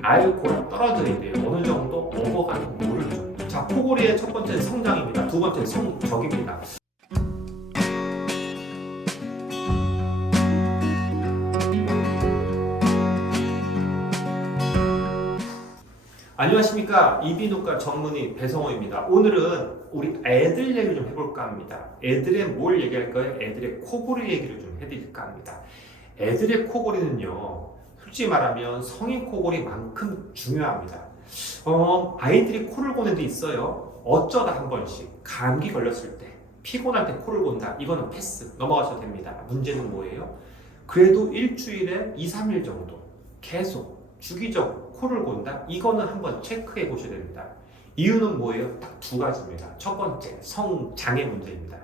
아예 고랑 떨어져야 돼요. 어느 정도 업어가는 모르죠. 자, 코골이의 첫 번째는 성장입니다. 두 번째는 성적입니다. 안녕하십니까, 이비인후과 전문의 배성호입니다. 오늘은 우리 애들 얘기 좀 해볼까 합니다. 애들의 뭘 얘기할까요? 애들의 코골이 얘기를 좀 해드릴까 합니다. 애들의 코골이는요, 솔직히 말하면 성인 코골이만큼 중요합니다. 아이들이 코를 고는 데 있어요. 어쩌다 한 번씩 감기 걸렸을 때, 피곤할 때 코를 곤다. 이거는 패스, 넘어가셔도 됩니다. 문제는 뭐예요? 그래도 일주일에 2, 3일 정도 계속 주기적으로 코를 곤다? 이거는 한번 체크해 보셔야 됩니다. 이유는 뭐예요? 딱 두 가지입니다. 첫 번째, 성장애 문제입니다.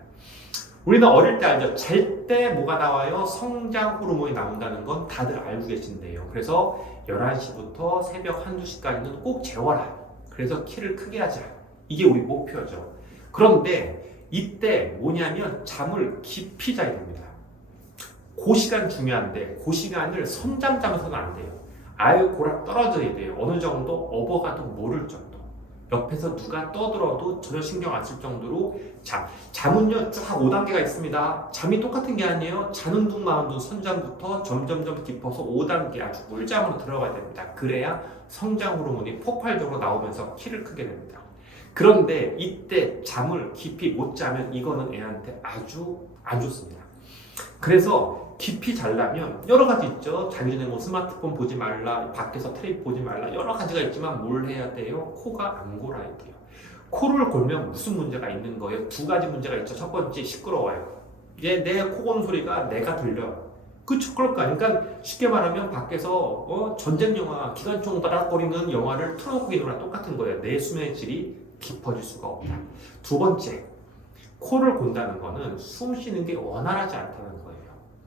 우리는 어릴 때 알죠? 잘 때 뭐가 나와요? 성장 호르몬이 나온다는 건 다들 알고 계신데요. 그래서 11시부터 새벽 1, 2시까지는 꼭 재워라. 그래서 키를 크게 하자. 이게 우리 목표죠. 그런데 이때 뭐냐면 잠을 깊이 자야 됩니다. 그 시간 중요한데 그 시간을 선잠 자면서는 안 돼요. 아예 고락 떨어져야 돼요. 어느 정도 업어가도 모를 정도. 옆에서 누가 떠들어도 전혀 신경 안 쓸 정도로 잠은요 쫙 5단계가 있습니다. 잠이 똑같은 게 아니에요. 자는 둥 마는 둥 선잠부터 점점점 깊어서 5단계 아주 꿀잠으로 들어가야 됩니다. 그래야 성장 호르몬이 폭발적으로 나오면서 키를 크게 됩니다. 그런데 이때 잠을 깊이 못 자면 이거는 애한테 아주 안 좋습니다. 그래서 깊이 자려면 여러 가지 있죠. 자기 전에 뭐 스마트폰 보지 말라, 밖에서 텔레비 보지 말라, 여러 가지가 있지만 뭘 해야 돼요? 코가 안 골아야 돼요. 코를 골면 무슨 문제가 있는 거예요? 두 가지 문제가 있죠. 첫 번째, 시끄러워요. 이게 내 코 고는 소리가 내가 들려요. 그쵸? 그럴까? 그러니까 쉽게 말하면 밖에서 전쟁 영화, 기관총 따락거리는 영화를 틀어놓고 있는 거랑 똑같은 거예요. 내 수면의 질이 깊어질 수가 없다. 두 번째, 코를 곤다는 거는 숨 쉬는 게 원활하지 않다는 거예요.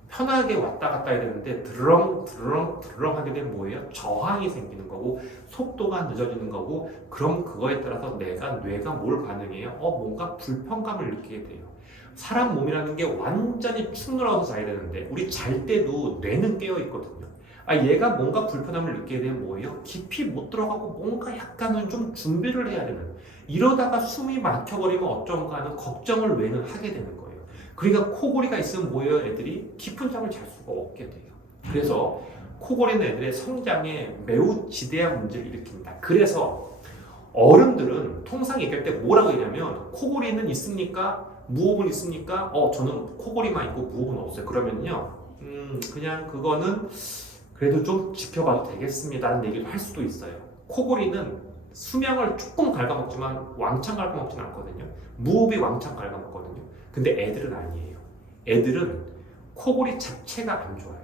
편하게 왔다 갔다 해야 되는데 드렁 하게 되면 뭐예요? 저항이 생기는 거고 속도가 늦어지는 거고, 그럼 그거에 따라서 뇌가 뭘 반응해요? 뭔가 불편감을 느끼게 돼요. 사람 몸이라는 게 완전히 축 늘어서 자야 되는데 우리 잘 때도 뇌는 깨어 있거든요. 얘가 뭔가 불편함을 느끼게 되면 뭐예요? 깊이 못 들어가고 뭔가 약간은 좀 준비를 해야 되는, 이러다가 숨이 막혀버리면 어쩐가 하는 걱정을 뇌는 하게 되는 거예요. 그러니까 코골이가 있으면 뭐예요? 애들이 깊은 잠을 잘 수가 없게 돼요. 그래서 코골이는 애들의 성장에 매우 지대한 문제를 일으킵니다. 그래서 어른들은 통상 얘기할 때 뭐라고 얘기하냐면, 코골이는 있습니까? 무호흡은 있습니까? 저는 코골이만 있고 무호흡은 없어요. 그러면요, 그냥 그거는 그래도 좀 지켜봐도 되겠습니다라는 얘기를 할 수도 있어요. 코골이는 수명을 조금 갉아먹지만 왕창 갉아먹지는 않거든요. 무호흡이 왕창 갉아먹거든요. 근데 애들은 아니에요. 애들은 코골이 자체가 안 좋아요.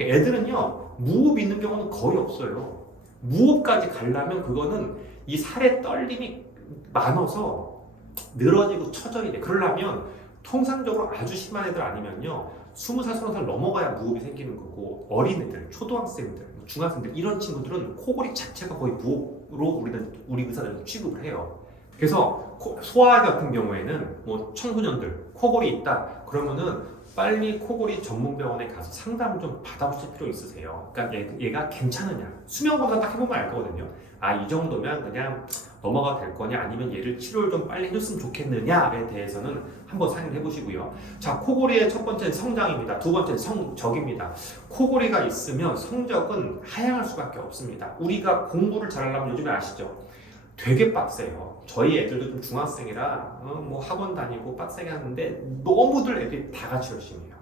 애들은요, 무호흡 있는 경우는 거의 없어요. 무호흡까지 가려면 그거는 이 살의 떨림이 많아서 늘어지고 처져야 돼. 그러려면 통상적으로 아주 심한 애들 아니면요, 20살, 30살 넘어가야 무호흡이 생기는 거고, 어린애들, 초등학생들, 중학생들, 이런 친구들은 코골이 자체가 거의 무호흡으로 우리 의사들은 취급을 해요. 그래서 소아 같은 경우에는 뭐 청소년들 코골이 있다 그러면은 빨리 코골이 전문병원에 가서 상담을 좀 받아보실 필요 있으세요. 그러니까 얘가 괜찮으냐, 수면 검사 딱 해보면 알 거거든요. 이 정도면 그냥 넘어가도 될 거냐, 아니면 얘를 치료를 좀 빨리 해줬으면 좋겠느냐에 대해서는 한번 상의를 해보시고요. 자, 코골이의 첫 번째는 성장입니다. 두 번째는 성적입니다. 코골이가 있으면 성적은 하향할 수밖에 없습니다. 우리가 공부를 잘하려면 요즘에 아시죠? 되게 빡세요. 저희 애들도 좀 중학생이라 뭐 학원 다니고 빡세게 하는데 너무들 애들이 다 같이 열심히 해요.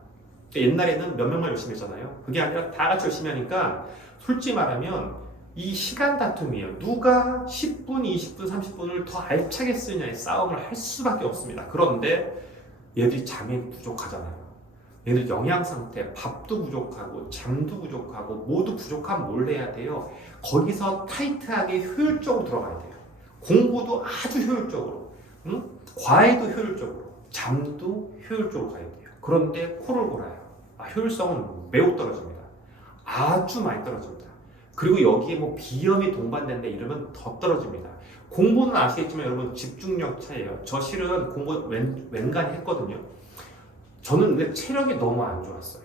옛날에는 몇 명만 열심히 했잖아요. 그게 아니라 다 같이 열심히 하니까 솔직히 말하면 이 시간 다툼이에요. 누가 10분, 20분, 30분을 더 알차게 쓰느냐의 싸움을 할 수밖에 없습니다. 그런데 얘들이 잠이 부족하잖아요. 얘들 영양 상태, 밥도 부족하고 잠도 부족하고 모두 부족하면 뭘 해야 돼요? 거기서 타이트하게 효율적으로 들어가야 돼요. 공부도 아주 효율적으로, 과외도 효율적으로, 잠도 효율적으로 가야 돼요. 그런데 코를 골아요. 효율성은 매우 떨어집니다. 아주 많이 떨어집니다. 그리고 여기에 뭐 비염이 동반된다 이러면 더 떨어집니다. 공부는 아시겠지만 여러분, 집중력 차이예요. 저 실은 공부 웬간히 했거든요. 저는 근데 체력이 너무 안 좋았어요.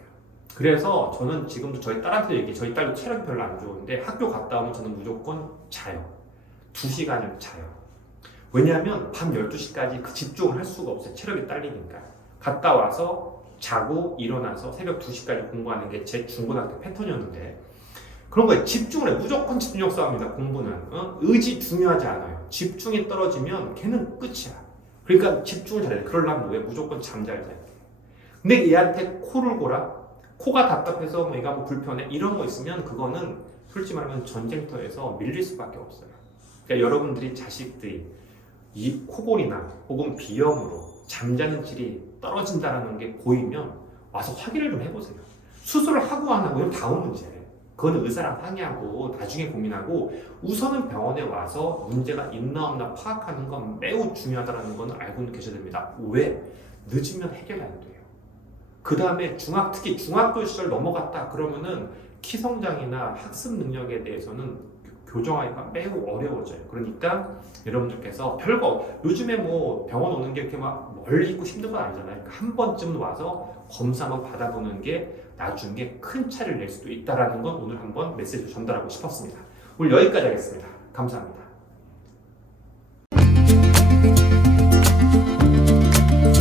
그래서 저는 지금도 저희 딸한테 얘기해. 저희 딸도 체력이 별로 안 좋은데 학교 갔다 오면 저는 무조건 자요. 2시간을 자요. 왜냐하면 밤 12시까지 그 집중을 할 수가 없어요. 체력이 딸리니까. 갔다 와서 자고 일어나서 새벽 2시까지 공부하는 게 제 중고등학교 패턴이었는데 그런 거에 집중을 해. 무조건 집중력 싸움이다. 공부는. 의지 중요하지 않아요. 집중이 떨어지면 걔는 끝이야. 그러니까 집중을 잘해. 그러려면 뭐해? 무조건 잠잘 자야 돼. 근데 얘한테 코를 골아. 코가 답답해서 뭐 얘가 뭐 불편해. 이런 거 있으면 그거는 솔직히 말하면 전쟁터에서 밀릴 수밖에 없어요. 그러니까 여러분들이 자식들이 이 코골이나 혹은 비염으로 잠자는 질이 떨어진다는 게 보이면 와서 확인을 좀 해보세요. 수술을 하고 안 하고 이건 다음 문제예요. 그건 의사랑 상의하고 나중에 고민하고 우선은 병원에 와서 문제가 있나 없나 파악하는 건 매우 중요하다는 건 알고 계셔야 됩니다. 왜? 늦으면 해결이 안 돼요. 그 다음에 특히 중학교 시절 넘어갔다 그러면은 키성장이나 학습 능력에 대해서는 교정하기가 매우 어려워져요. 그러니까 여러분들께서 별거 요즘에 뭐 병원 오는 게 이렇게 막 멀리 있고 힘든 건 아니잖아요. 그러니까 한 번쯤 와서 검사 한번 받아보는 게 나중에 큰 차이를 낼 수도 있다라는 건 오늘 한번 메시지를 전달하고 싶었습니다. 오늘 여기까지 하겠습니다. 감사합니다.